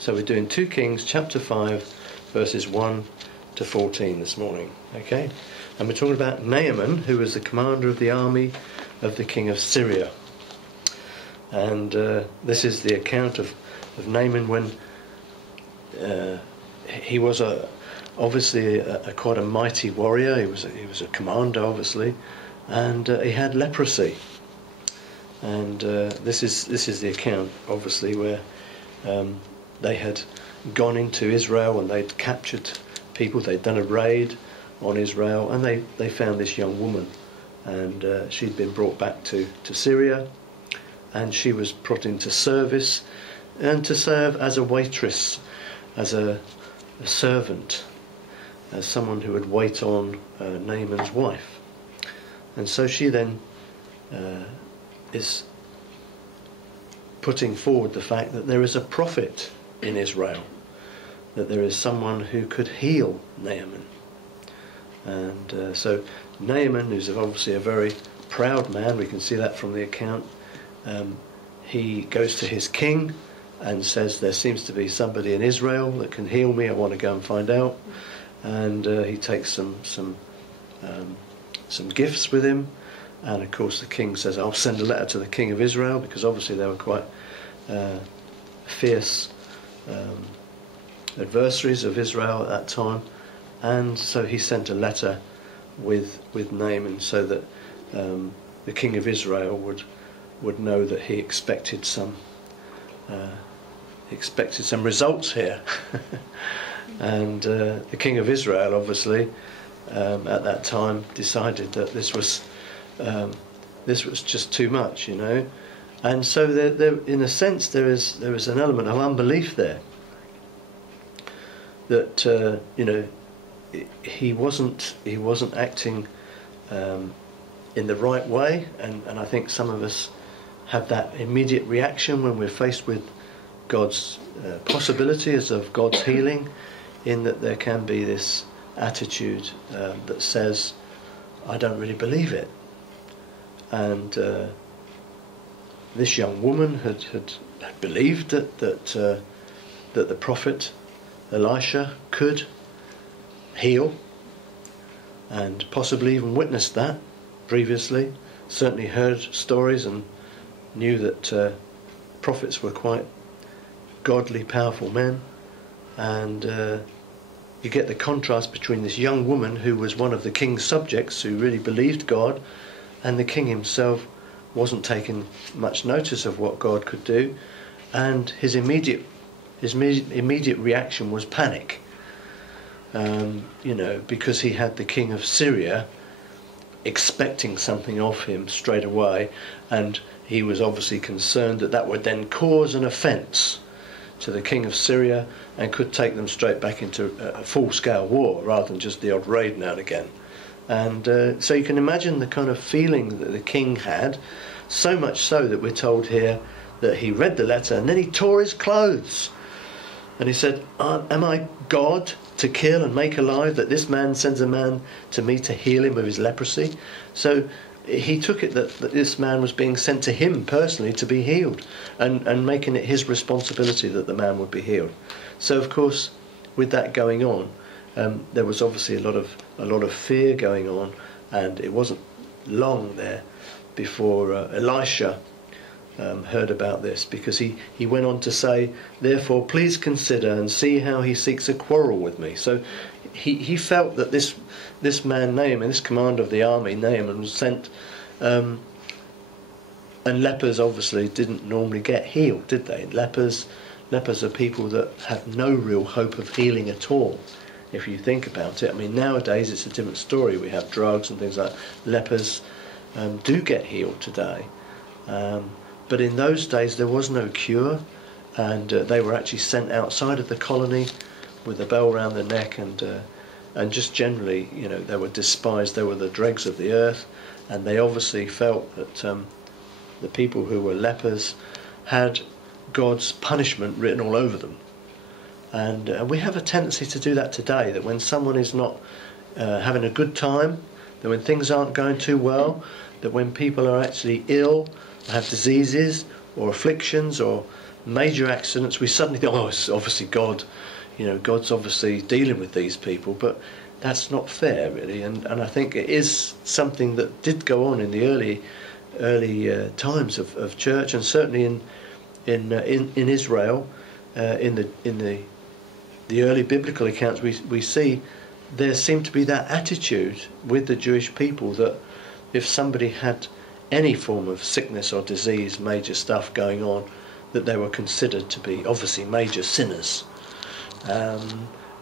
So we're doing 2 Kings chapter 5 verses 1 to 14 this morning. Okay? And we're talking about Naaman, who was the commander of the army of the king of Syria. And this is the account of Naaman when he was obviously quite a mighty warrior. He was a commander, obviously, and he had leprosy. And this is the account, obviously, where they had gone into Israel and they'd captured people. They'd done a raid on Israel, and they found this young woman, and she'd been brought back to Syria, and she was put into service and to serve as a waitress, as a servant, as someone who would wait on Naaman's wife. And so she then is putting forward the fact that there is a prophet in Israel, that there is someone who could heal Naaman. And so Naaman, who's obviously a very proud man, we can see that from the account, he goes to his king and says, there seems to be somebody in Israel that can heal me, I want to go and find out. And he takes some gifts with him, and of course the king says, I'll send a letter to the king of Israel, because obviously they were quite fierce adversaries of Israel at that time. And so he sent a letter with Naaman, so that the king of Israel would know that he expected some results here. And the king of Israel, obviously, at that time decided that this was just too much, and so there in a sense there is an element of unbelief there, that he wasn't acting in the right way, and I think some of us have that immediate reaction when we're faced with God's possibilities of God's healing, in that there can be this attitude that says, I don't really believe it. And this young woman had believed that the prophet Elisha could heal, and possibly even witnessed that previously, certainly heard stories and knew that prophets were quite godly, powerful men. And you get the contrast between this young woman who was one of the king's subjects, who really believed God, and the king himself wasn't taking much notice of what God could do, and his immediate reaction was panic, because he had the king of Syria expecting something of him straight away, and he was obviously concerned that would then cause an offence to the king of Syria and could take them straight back into a full-scale war rather than just the odd raid now and again. And so you can imagine the kind of feeling that the king had, so much so that we're told here that he read the letter and then he tore his clothes. And he said, am I God to kill and make alive, that this man sends a man to me to heal him of his leprosy? So he took it that this man was being sent to him personally to be healed, and making it his responsibility that the man would be healed. So of course, with that going on, there was obviously a lot of fear going on, and it wasn't long there before Elisha heard about this, because he went on to say, therefore please consider and see how he seeks a quarrel with me. So he felt that this man Naaman, this commander of the army, Naaman, was sent, and lepers obviously didn't normally get healed, did they? Lepers are people that have no real hope of healing at all, if you think about it. I mean, nowadays it's a different story. We have drugs and things like that. Lepers do get healed today, but in those days there was no cure, and they were actually sent outside of the colony with a bell round their neck, and just generally, they were despised. They were the dregs of the earth, and they obviously felt that the people who were lepers had God's punishment written all over them. And we have a tendency to do that today, that when someone is not having a good time, that when things aren't going too well, that when people are actually ill, have diseases or afflictions, or major accidents, we suddenly think, oh, it's obviously God, God's obviously dealing with these people, but that's not fair, really. And I think it is something that did go on in the early times of church, and certainly in Israel, in the early biblical accounts, we see there seemed to be that attitude with the Jewish people that if somebody had any form of sickness or disease, major stuff going on, that they were considered to be obviously major sinners,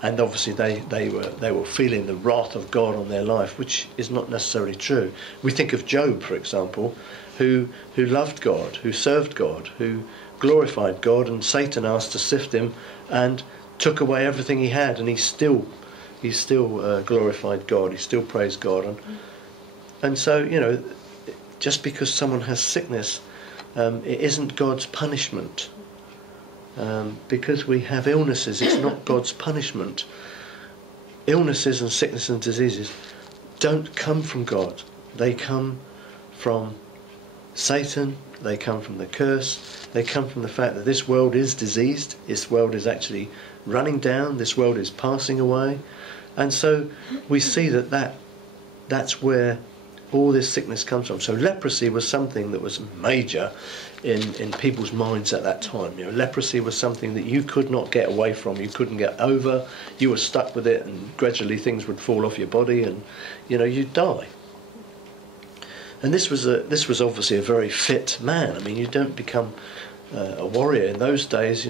and obviously they were feeling the wrath of God on their life, which is not necessarily true. We think of Job, for example, who loved God, who served God, who glorified God, and Satan asked to sift him and took away everything he had, and he still glorified God, he still praised God, and so just because someone has sickness, it isn't God's punishment. Because we have illnesses, it's not God's punishment. Illnesses and sickness and diseases don't come from God. They come from Satan, they come from the curse, they come from the fact that this world is diseased, this world is actually running down, this world is passing away. And so we see that's where all this sickness comes from. So leprosy was something that was major in people's minds at that time. Leprosy was something that you could not get away from, you couldn't get over, you were stuck with it, and gradually things would fall off your body, and you'd die. And this was obviously a very fit man. I mean, you don't become a warrior in those days.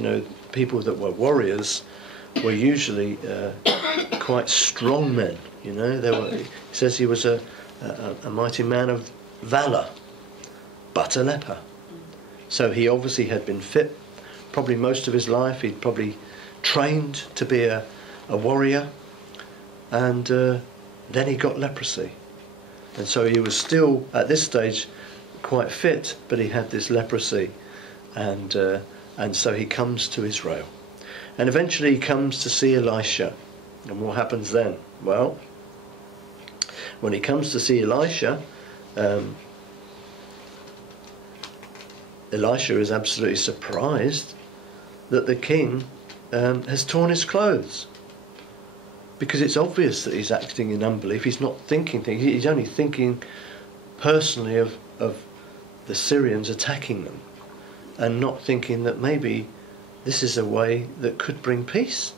People that were warriors were usually quite strong men. He says he was a mighty man of valour, but a leper. So he obviously had been fit probably most of his life. He'd probably trained to be a warrior, and then he got leprosy. And so he was still, at this stage, quite fit, but he had this leprosy, and so he comes to Israel. And eventually he comes to see Elisha. And what happens then? Well, when he comes to see Elisha, Elisha is absolutely surprised that the king has torn his clothes, because it's obvious that he's acting in unbelief. He's not thinking things. He's only thinking personally of the Syrians attacking them, and not thinking that maybe this is a way that could bring peace.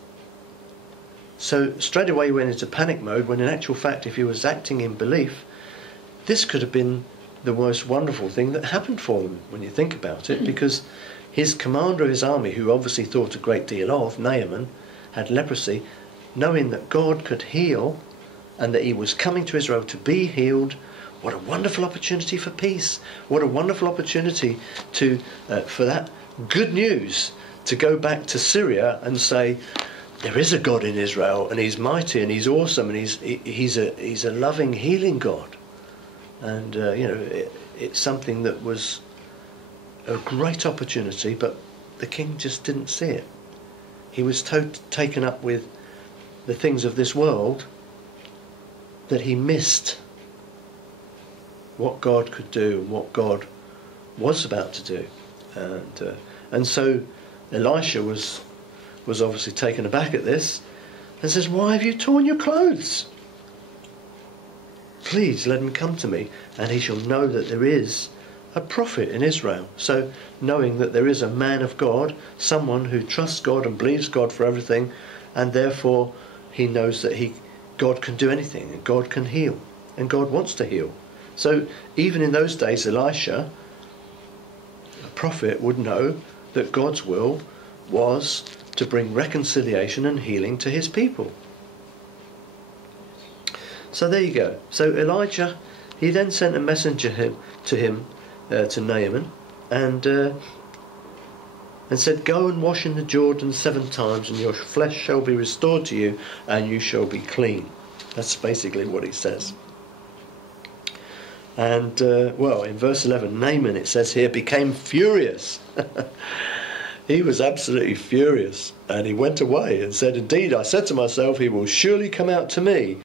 So straight away he went into panic mode, when in actual fact, if he was acting in belief, this could have been the most wonderful thing that happened for him, when you think about it, because his commander of his army, who obviously thought a great deal of, Naaman, had leprosy, knowing that God could heal and that he was coming to Israel to be healed. What a wonderful opportunity for peace. What a wonderful opportunity for that good news to go back to Syria and say, there is a God in Israel, and he's mighty, and he's awesome, and he's a loving, healing God. And it's something that was a great opportunity, but the king just didn't see it. He was taken up with the things of this world, that he missed what God could do and what God was about to do. And so Elisha was obviously taken aback at this, and says, why have you torn your clothes? Please let him come to me, and he shall know that there is a prophet in Israel. So knowing that there is a man of God, someone who trusts God and believes God for everything, and therefore he knows that God can do anything, and God can heal, and God wants to heal. So even in those days, Elisha, a prophet, would know that God's will was to bring reconciliation and healing to his people. So there you go. So Elijah, he then sent a messenger to Naaman, and said, go and wash in the Jordan 7 times, and your flesh shall be restored to you, and you shall be clean. That's basically what he says. And in verse 11, Naaman, it says here, became furious. He was absolutely furious, and he went away and said, indeed, I said to myself, he will surely come out to me